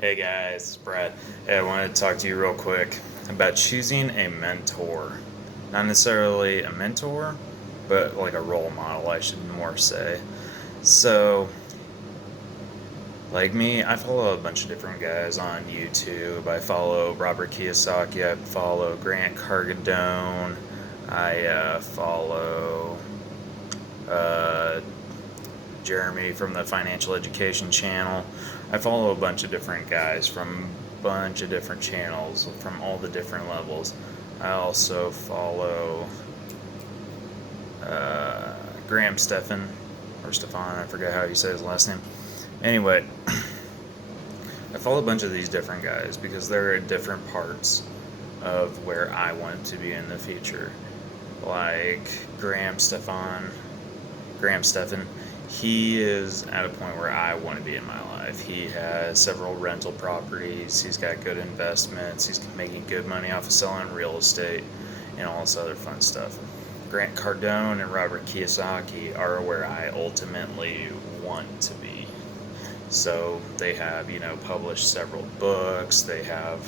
Hey guys, it's Brad. Hey, I wanted to talk to you real quick about choosing a mentor. Not necessarily a mentor, but like a role model, I should more say. So, like me, I follow a bunch of different guys on YouTube. I follow Robert Kiyosaki, I follow Grant Cardone, I follow uh, Jeremy from the Financial Education Channel. I follow a bunch of different guys from a bunch of different channels from all the different levels. I also follow uh, Graham Stephan, or Stefan, I forget how you say his last name. Anyway, I follow a bunch of these different guys because they're at different parts of where I want to be in the future. Like Graham Stephan, he is at a point where I want to be in my life. He has several rental properties, he's got good investments, he's making good money off of selling real estate, and all this other fun stuff. Grant Cardone and Robert Kiyosaki are where I ultimately want to be. So they have, published several books, they have,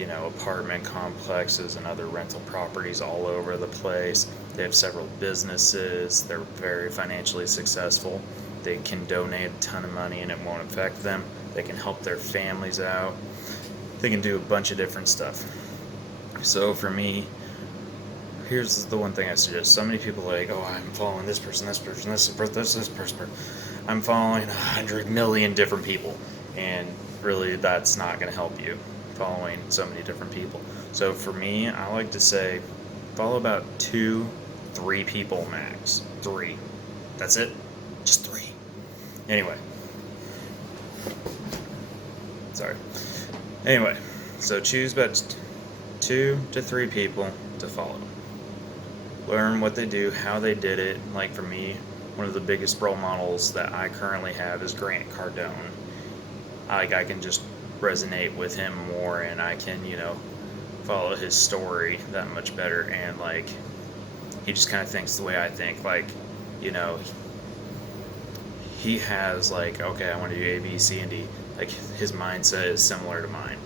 apartment complexes and other rental properties all over the place. They have several businesses. They're very financially successful. They can donate a ton of money and it won't affect them. They can help their families out. They can do a bunch of different stuff. So for me, here's the one thing I suggest. So many people are like, oh, I'm following this person, this person, this person. I'm following 100 million different people. And really, that's not going to help you following so many different people. So for me, I like to say follow about 2, 3 people max. 3. That's it. Just 3. Anyway. Sorry. Anyway, so choose about 2 to 3 people to follow. Learn what they do, how they did it. Like for me, one of the biggest role models that I currently have is Grant Cardone. I can just resonate with him more and I can, follow his story that much better, and he just kind of thinks the way I think. You know, he has okay, I want to do A, B, C, and D. His mindset is similar to mine,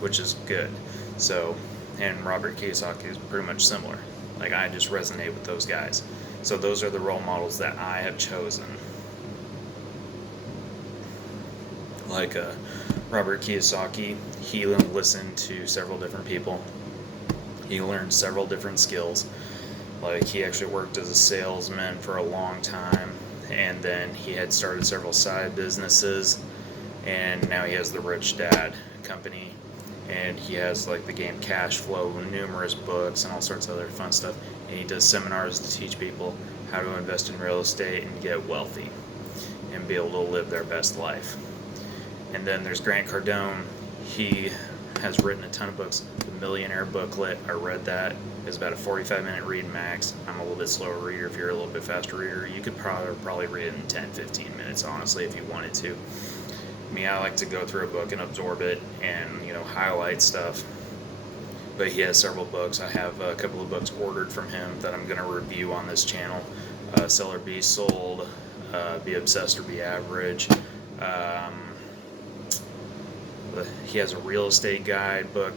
which is good. So, and Robert Kiyosaki is pretty much similar. I just resonate with those guys. So those are the role models that I have chosen. Robert Kiyosaki, he listened to several different people. He learned several different skills. He actually worked as a salesman for a long time, and then he had started several side businesses, and now he has the Rich Dad company, and he has the game Cash Flow, numerous books, and all sorts of other fun stuff. And he does seminars to teach people how to invest in real estate and get wealthy and be able to live their best life. And then there's Grant Cardone. He has written a ton of books. The Millionaire Booklet, I read that. It's about a 45-minute read max. I'm a little bit slower reader. If you're a little bit faster reader, you could probably read it in 10-15 minutes, honestly, if you wanted to. Me, I like to go through a book and absorb it and, highlight stuff. But he has several books. I have a couple of books ordered from him that I'm going to review on this channel. Sell or Be Sold, Be Obsessed or Be Average. He has a real estate guide book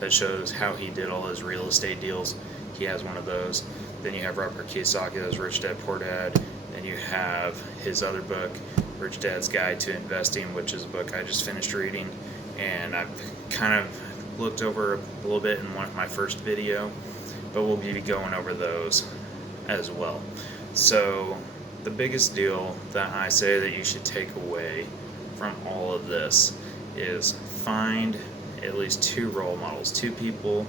that shows how he did all his real estate deals. He has one of those. Then you have Robert Kiyosaki, that's Rich Dad Poor Dad. Then you have his other book, Rich Dad's Guide to Investing, which is a book I just finished reading, and I've kind of looked over a little bit in my first video, but we'll be going over those as well. So the biggest deal that I say that you should take away from all of this is find at least 2 role models, 2 people,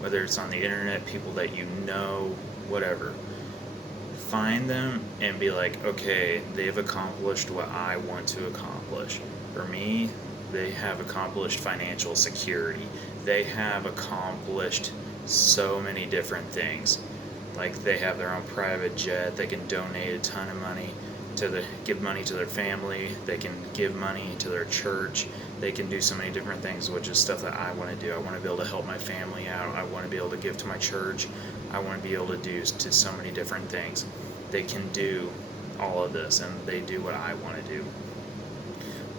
whether it's on the internet, people that whatever. Find them and be like, okay, they've accomplished what I want to accomplish. For me, they have accomplished financial security. They have accomplished so many different things. They have their own private jet, they can donate a ton of money give money to their family, they can give money to their church, they can do so many different things, which is stuff that I want to do. I want to be able to help my family out, I want to be able to give to my church, I want to be able to do to so many different things. They can do all of this, and they do what I want to do.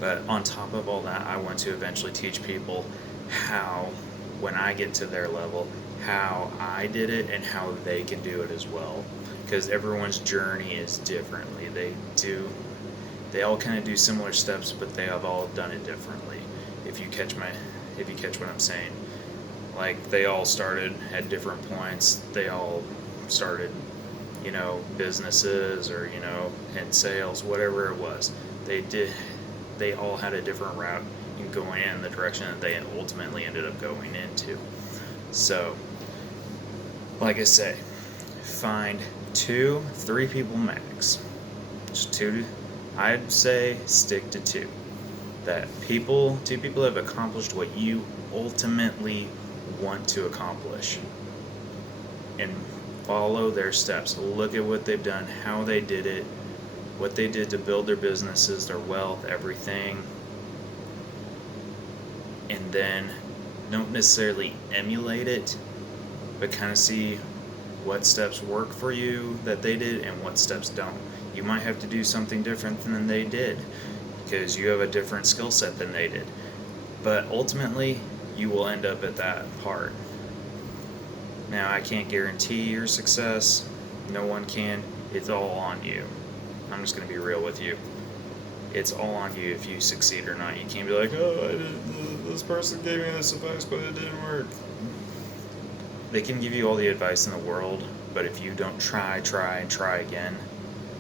But on top of all that, I want to eventually teach people how, when I get to their level, how I did it and how they can do it as well. Because everyone's journey is differently. They all kind of do similar steps, but they have all done it differently. If you catch what I'm saying. Like, they all started at different points. They all started, businesses or, in sales, whatever it was. They all had a different route in going in the direction that they ultimately ended up going into. So, like I say, find 2-3 people max. Just two. I'd say stick to 2. That two people have accomplished what you ultimately want to accomplish. And follow their steps. Look at what they've done, how they did it, what they did to build their businesses, their wealth, everything. And then don't necessarily emulate it, but kind of see what steps work for you that they did and what steps don't. You might have to do something different than they did because you have a different skill set than they did. But ultimately, you will end up at that part. Now, I can't guarantee your success. No one can. It's all on you. I'm just going to be real with you. It's all on you if you succeed or not. You can't be like, this person gave me this advice, but it didn't work. They can give you all the advice in the world, but if you don't try again,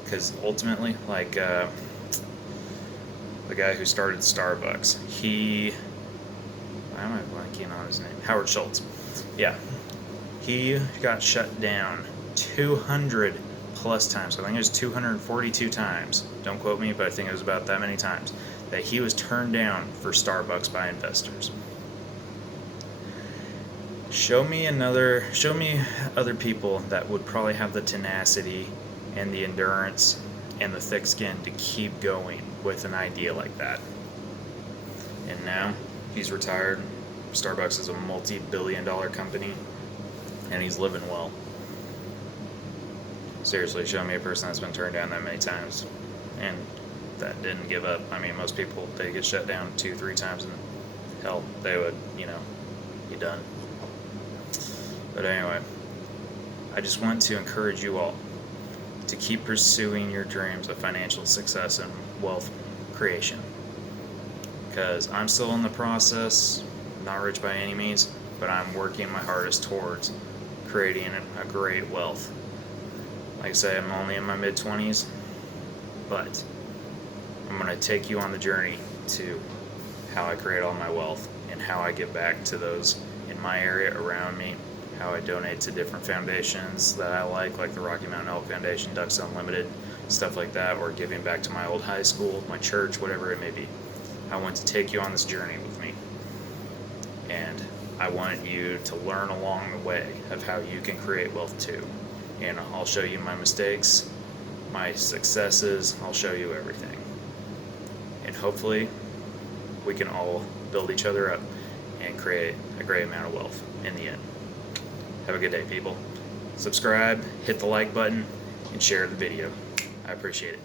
because ultimately, like the guy who started Starbucks, why am I blanking on his name? Howard Schultz. Yeah. He got shut down 200 plus times. I think it was 242 times. Don't quote me, but I think it was about that many times that he was turned down for Starbucks by investors. Show me other people that would probably have the tenacity and the endurance and the thick skin to keep going with an idea like that. And now he's retired. Starbucks is a multi-billion-dollar company, and he's living well. Seriously, show me a person that's been turned down that many times and that didn't give up. I mean, most people, they get shut down 2-3 times, and hell, they would, be done. But anyway, I just want to encourage you all to keep pursuing your dreams of financial success and wealth creation. Because I'm still in the process, not rich by any means, but I'm working my hardest towards creating a great wealth. Like I say, I'm only in my mid-20s, but I'm going to take you on the journey to how I create all my wealth and how I give back to those in my area around me, how I donate to different foundations that I like the Rocky Mountain Elk Foundation, Ducks Unlimited, stuff like that, or giving back to my old high school, my church, whatever it may be. I want to take you on this journey with me, and I want you to learn along the way of how you can create wealth too. And I'll show you my mistakes, my successes, I'll show you everything. And hopefully we can all build each other up and create a great amount of wealth in the end. Have a good day, people. Subscribe, hit the like button, and share the video. I appreciate it.